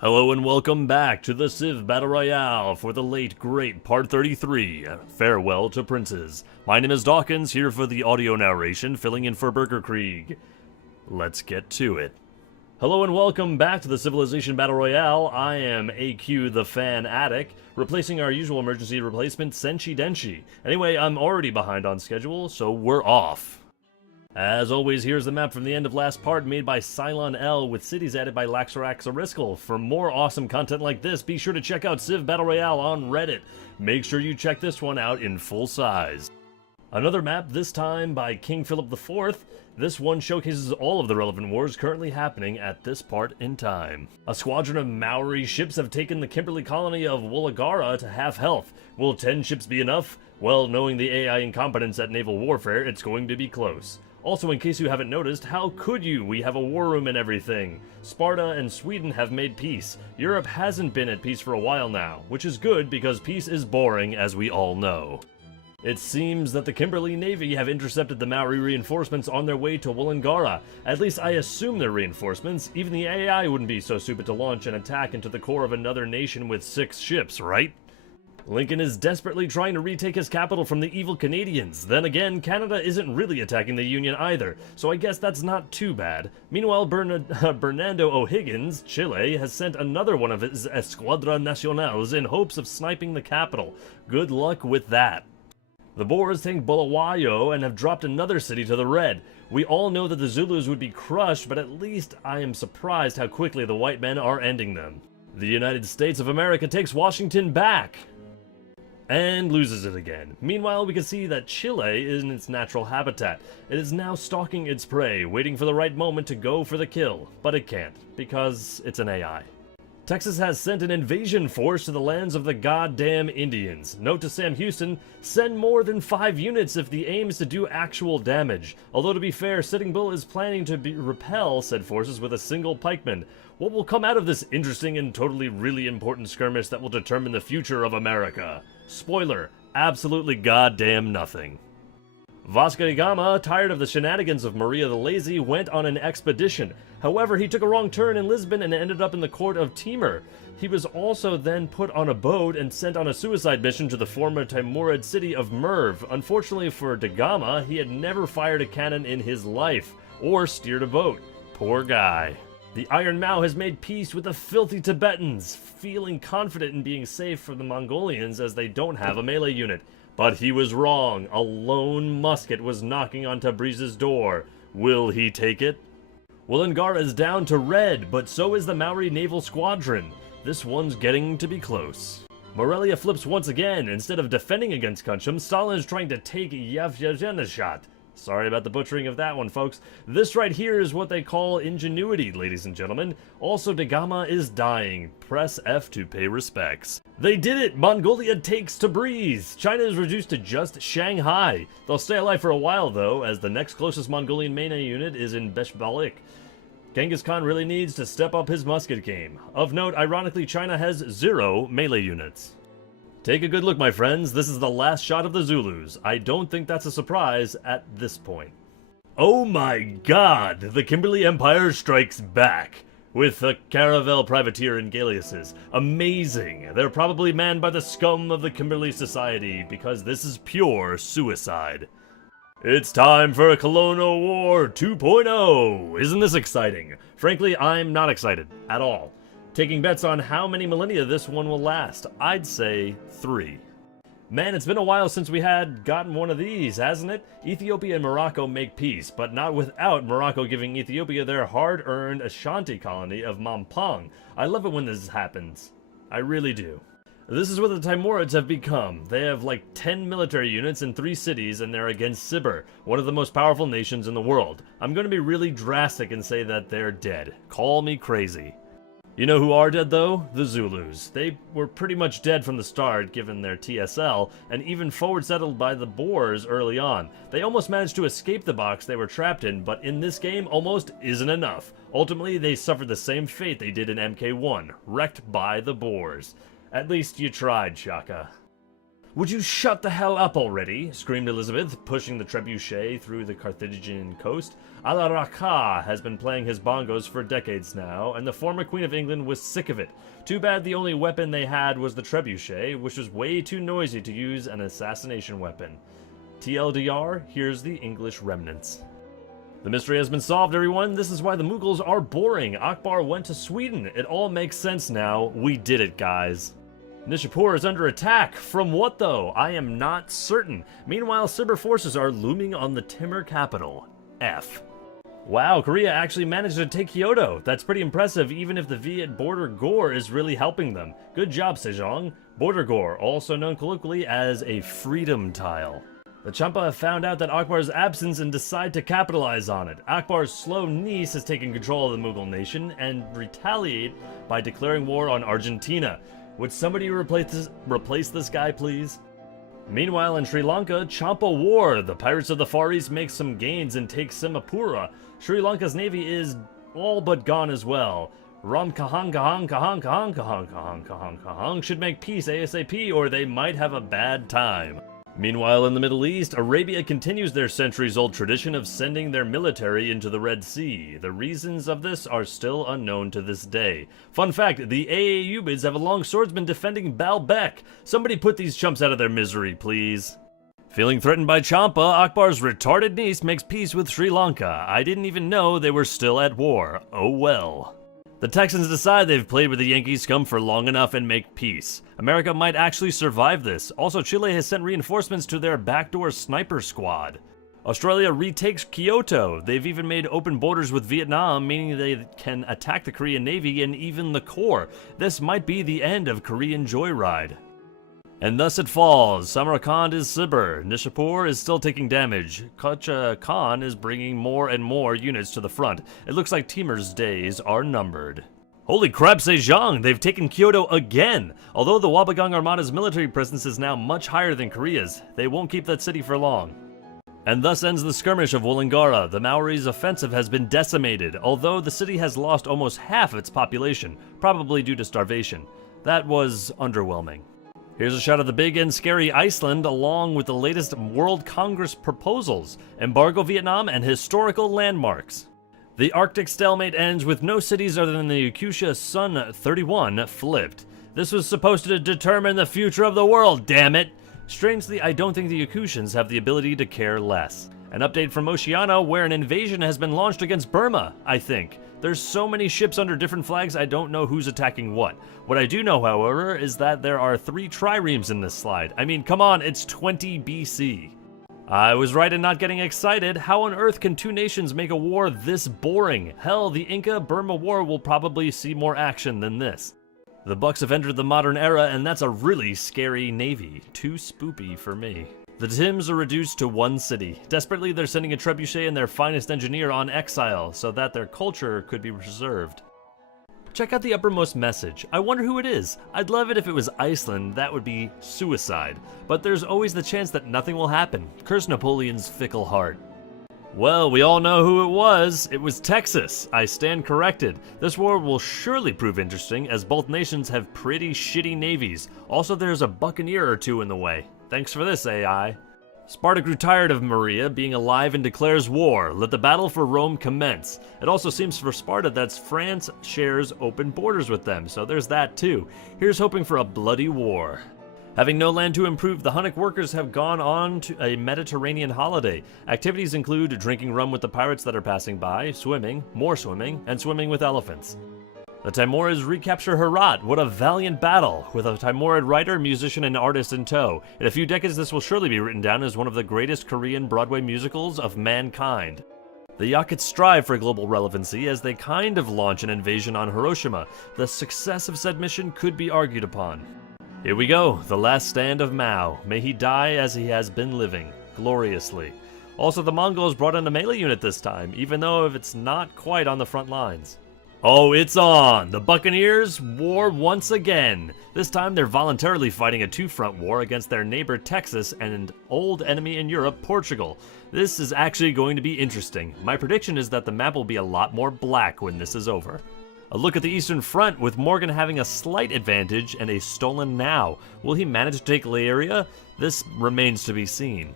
Hello and welcome back to the Civ Battle Royale for the late great Part 33, Farewell to Princes. My name is Dawkins, here for the audio narration, filling in for Burger Krieg. Let's get to it. Hello and welcome back to the Civilization Battle Royale. I am AQ the Fan Addict, replacing our usual emergency replacement, Senshi Denshi. Anyway, I'm already behind on schedule, so we're off. As always, here's the map from the end of last part made by Cylon L with cities added by Laxarax Ariskel. For more awesome content like this, be sure to check out Civ Battle Royale on Reddit. Make sure you check this one out in full size. Another map, this time by King Philip IV. This one showcases all of the relevant wars currently happening at this part in time. A squadron of Maori ships have taken the Kimberley colony of Woolagara to half health. Will 10 ships be enough? Well, knowing the AI incompetence at naval warfare, it's going to be close. Also, in case you haven't noticed, how could you? We have a war room and everything. Sparta and Sweden have made peace. Europe hasn't been at peace for a while now, which is good because peace is boring, as we all know. It seems that the Kimberley Navy have intercepted the Maori reinforcements on their way to Woolangara. At least I assume they're reinforcements. Even the AI wouldn't be so stupid to launch an attack into the core of another nation with 6 ships, right? Lincoln is desperately trying to retake his capital from the evil Canadians. Then again, Canada isn't really attacking the Union either, so I guess that's not too bad. Meanwhile, Bernardo O'Higgins, Chile, has sent another one of his Escuadra Nacionales in hopes of sniping the capital. Good luck with that. The Boers take Bulawayo and have dropped another city to the red. We all know that the Zulus would be crushed, but at least I am surprised how quickly the white men are ending them. The United States of America takes Washington back and loses it again. Meanwhile, we can see that Chile is in its natural habitat. It is now stalking its prey, waiting for the right moment to go for the kill. But it can't, because it's an AI. Texas has sent an invasion force to the lands of the goddamn Indians. Note to Sam Houston, send more than 5 units if the aim is to do actual damage. Although to be fair, Sitting Bull is planning to repel said forces with a single pikeman. What will come out of this interesting and totally really important skirmish that will determine the future of America? Spoiler, absolutely goddamn nothing. Vasco da Gama, tired of the shenanigans of Maria the Lazy, went on an expedition. However, he took a wrong turn in Lisbon and ended up in the court of Timur. He was also then put on a boat and sent on a suicide mission to the former Timurid city of Merv. Unfortunately for da Gama, he had never fired a cannon in his life, or steered a boat. Poor guy. The Iron Mao has made peace with the filthy Tibetans, feeling confident in being safe from the Mongolians as they don't have a melee unit. But he was wrong. A lone musket was knocking on Tabriz's door. Will he take it? Woolangara is down to red, but so is the Maori Naval Squadron. This one's getting to be close. Morelia flips once again. Instead of defending against Kunchum, Stalin is trying to take Yevgeny. Sorry about the butchering of that one, folks. This right here is what they call ingenuity, ladies and gentlemen. Also, da Gama is dying. Press F to pay respects. They did it! Mongolia takes Tabriz! China is reduced to just Shanghai. They'll stay alive for a while, though, as the next closest Mongolian melee unit is in Beshbalik. Genghis Khan really needs to step up his musket game. Of note, ironically, China has 0 melee units. Take a good look, my friends. This is the last shot of the Zulus. I don't think that's a surprise at this point. Oh my god! The Kimberley Empire strikes back! With a caravel privateer and galleasses. Amazing! They're probably manned by the scum of the Kimberley Society, because this is pure suicide. It's time for a Colonial War 2.0! Isn't this exciting? Frankly, I'm not excited. At all. Taking bets on how many millennia this one will last, I'd say 3. Man, it's been a while since we had gotten one of these, hasn't it? Ethiopia and Morocco make peace, but not without Morocco giving Ethiopia their hard-earned Ashanti colony of Mampang. I love it when this happens. I really do. This is what the Timurids have become. They have like 10 military units in 3 cities, and they're against Sibir, one of the most powerful nations in the world. I'm going to be really drastic and say that they're dead. Call me crazy. You know who are dead, though? The Zulus. They were pretty much dead from the start, given their TSL, and even forward settled by the Boers early on. They almost managed to escape the box they were trapped in, but in this game, almost isn't enough. Ultimately, they suffered the same fate they did in MK1, wrecked by the Boers. At least you tried, Shaka. "Would you shut the hell up already?" screamed Elizabeth, pushing the trebuchet through the Carthaginian coast. Al-Raqqa has been playing his bongos for decades now, and the former Queen of England was sick of it. Too bad the only weapon they had was the trebuchet, which was way too noisy to use an assassination weapon. TLDR, here's the English remnants. The mystery has been solved, everyone. This is why the Mughals are boring. Akbar went to Sweden. It all makes sense now. We did it, guys. Nishapur is under attack. From what, though? I am not certain. Meanwhile, Sibir forces are looming on the Timur capital. F. Wow, Korea actually managed to take Kyoto. That's pretty impressive, even if the Viet border gore is really helping them. Good job, Sejong. Border gore, also known colloquially as a freedom tile. The Champa have found out that Akbar's absence and decide to capitalize on it. Akbar's slow niece has taken control of the Mughal nation and retaliate by declaring war on Argentina. Would somebody replace this guy, please? Meanwhile, in Sri Lanka, Champa War. The pirates of the Far East make some gains and take Simapura. Sri Lanka's navy is all but gone as well. Ram Kahang Kahang Kahang Kahang Kahang Kahang Kahang Kahang should make peace ASAP, or they might have a bad time. Meanwhile, in the Middle East, Arabia continues their centuries-old tradition of sending their military into the Red Sea. The reasons of this are still unknown to this day. Fun fact, the Ayyubids have a long swordsman defending Baalbek. Somebody put these chumps out of their misery, please. Feeling threatened by Champa, Akbar's retarded niece makes peace with Sri Lanka. I didn't even know they were still at war. Oh well. The Texans decide they've played with the Yankee scum for long enough and make peace. America might actually survive this. Also, Chile has sent reinforcements to their backdoor sniper squad. Australia retakes Kyoto. They've even made open borders with Vietnam, meaning they can attack the Korean Navy and even the Corps. This might be the end of Korean joyride. And thus it falls. Samarkand is Sibir. Nishapur is still taking damage. Kocha Khan is bringing more and more units to the front. It looks like Timur's days are numbered. Holy crap, Sejong! They've taken Kyoto again! Although the Wabagang Armada's military presence is now much higher than Korea's, they won't keep that city for long. And thus ends the skirmish of Wollongara. The Maoris' offensive has been decimated, although the city has lost almost half its population, probably due to starvation. That was underwhelming. Here's a shot of the big and scary Iceland along with the latest World Congress proposals, embargo Vietnam, and historical landmarks. The Arctic stalemate ends with no cities other than the Yakutia Sun 31 flipped. This was supposed to determine the future of the world, damn it! Strangely, I don't think the Yakutians have the ability to care less. An update from Oceania where an invasion has been launched against Burma, I think. There's so many ships under different flags, I don't know who's attacking what. What I do know, however, is that there are 3 triremes in this slide. I mean, come on, it's 20 BC. I was right in not getting excited. How on earth can 2 nations make a war this boring? Hell, the Inca-Burma War will probably see more action than this. The Bucks have entered the modern era, and that's a really scary navy. Too spoopy for me. The Tims are reduced to 1 city. Desperately, they're sending a trebuchet and their finest engineer on exile so that their culture could be preserved. Check out the uppermost message. I wonder who it is. I'd love it if it was Iceland. That would be suicide. But there's always the chance that nothing will happen. Curse Napoleon's fickle heart. Well, we all know who it was. It was Texas. I stand corrected. This war will surely prove interesting, as both nations have pretty shitty navies. Also, there's a buccaneer or 2 in the way. Thanks for this, AI. Sparta grew tired of Maria being alive and declares war. Let the battle for Rome commence. It also seems for Sparta that France shares open borders with them, so there's that too. Here's hoping for a bloody war. Having no land to improve, the Hunnic workers have gone on to a Mediterranean holiday. Activities include drinking rum with the pirates that are passing by, swimming, more swimming, and swimming with elephants. The Timurids recapture Herat. What a valiant battle, with a Timurid writer, musician, and artist in tow. In a few decades, this will surely be written down as one of the greatest Korean Broadway musicals of mankind. The Yakuts strive for global relevancy as they kind of launch an invasion on Hiroshima. The success of said mission could be argued upon. Here we go, the last stand of Mao. May he die as he has been living, gloriously. Also, the Mongols brought in a melee unit this time, even though it's not quite on the front lines. Oh, it's on! The Buccaneers war once again. This time they're voluntarily fighting a 2-front war against their neighbor Texas and an old enemy in Europe, Portugal. This is actually going to be interesting. My prediction is that the map will be a lot more black when this is over. A look at the Eastern Front, with Morgan having a slight advantage and a stolen now. Will he manage to take Leiria? This remains to be seen.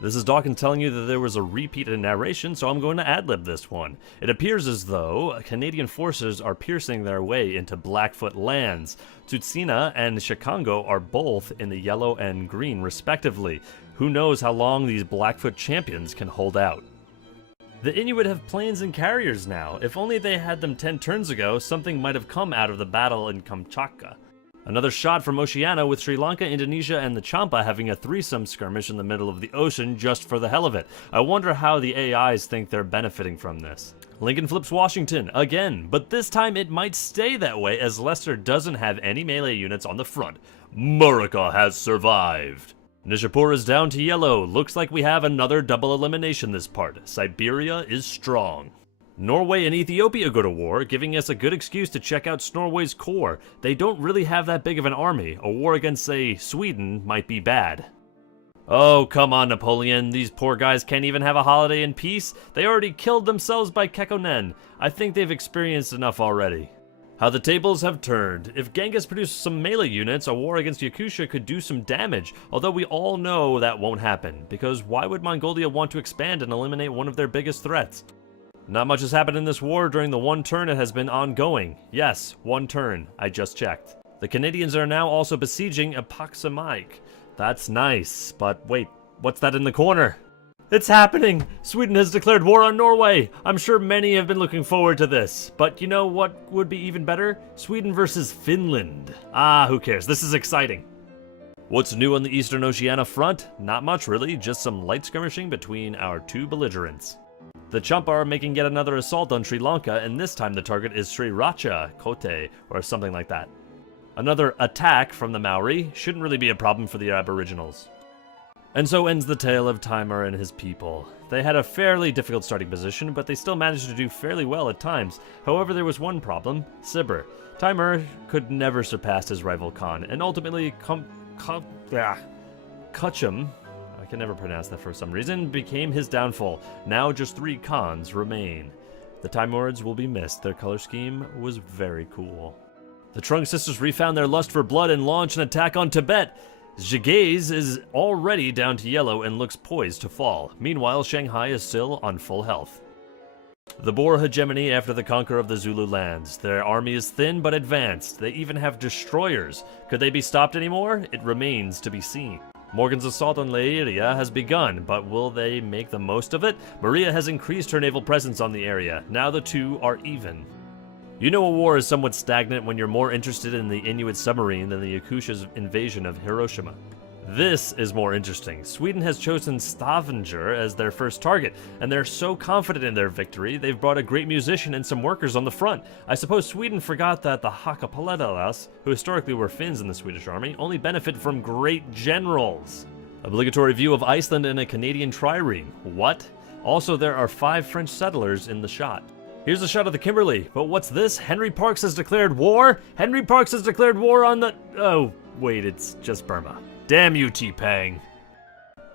This is Dawkins telling you that there was a repeat in narration, so I'm going to ad-lib this one. It appears as though Canadian forces are piercing their way into Blackfoot lands. Tsutsina and Chikango are both in the yellow and green, respectively. Who knows how long these Blackfoot champions can hold out. The Inuit have planes and carriers now. If only they had them 10 turns ago, something might have come out of the battle in Kamchatka. Another shot from Oceania, with Sri Lanka, Indonesia, and the Champa having a threesome skirmish in the middle of the ocean just for the hell of it. I wonder how the AIs think they're benefiting from this. Lincoln flips Washington, again, but this time it might stay that way as Leicester doesn't have any melee units on the front. Murica has survived. Nishapur is down to yellow. Looks like we have another double elimination this part. Siberia is strong. Norway and Ethiopia go to war, giving us a good excuse to check out Norway's core. They don't really have that big of an army. A war against, say, Sweden might be bad. Oh, come on, Napoleon. These poor guys can't even have a holiday in peace. They already killed themselves by Kekkonen. I think they've experienced enough already. How the tables have turned. If Genghis produced some melee units, a war against Yakutia could do some damage, although we all know that won't happen, because why would Mongolia want to expand and eliminate one of their biggest threats? Not much has happened in this war during the one turn it has been ongoing. Yes, one turn. I just checked. The Canadians are now also besieging Appomattox. That's nice, but wait, what's that in the corner? It's happening! Sweden has declared war on Norway! I'm sure many have been looking forward to this. But you know what would be even better? Sweden versus Finland. Ah, who cares? This is exciting. What's new on the Eastern Oceania front? Not much really, just some light skirmishing between our two belligerents. The Champa are making yet another assault on Sri Lanka, and this time the target is Sriracha Kote, or something like that. Another attack from the Maori shouldn't really be a problem for the Aboriginals. And so ends the tale of Timur and his people. They had a fairly difficult starting position, but they still managed to do fairly well at times. However, there was one problem: Sibir. Timur could never surpass his rival Khan, and ultimately Kuchum, I can never pronounce that for some reason, became his downfall. Now just 3 Khans remain. The Timurids will be missed. Their color scheme was very cool. The Trung sisters refound their lust for blood and launched an attack on Tibet. Zhigais is already down to yellow and looks poised to fall. Meanwhile, Shanghai is still on full health. The Boer hegemony after the conquer of the Zulu lands. Their army is thin but advanced. They even have destroyers. Could they be stopped anymore? It remains to be seen. Morgan's assault on Leiria has begun, but will they make the most of it? Maria has increased her naval presence on the area. Now the two are even. You know a war is somewhat stagnant when you're more interested in the Inuit submarine than the Yakutia's invasion of Hiroshima. This is more interesting. Sweden has chosen Stavanger as their first target, and they're so confident in their victory, they've brought a great musician and some workers on the front. I suppose Sweden forgot that the Hakapaletas, who historically were Finns in the Swedish army, only benefit from great generals. Obligatory view of Iceland and a Canadian trireme. What? Also, there are 5 French settlers in the shot. Here's a shot of the Kimberley, but what's this? Henry Parks has declared war? Henry Parks has declared war on the... Oh, wait, it's just Burma. Damn you, T-Pang.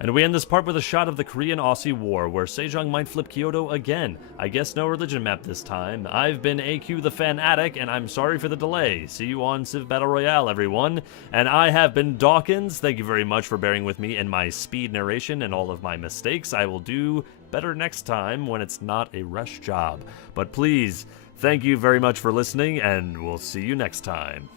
And we end this part with a shot of the Korean-Aussie War, where Sejong might flip Kyoto again. I guess no religion map this time. I've been AQ the Fanatic, and I'm sorry for the delay. See you on Civ Battle Royale, everyone. And I have been Dawkins. Thank you very much for bearing with me in my speed narration and all of my mistakes. I will do better next time when it's not a rush job. But please, thank you very much for listening, and we'll see you next time.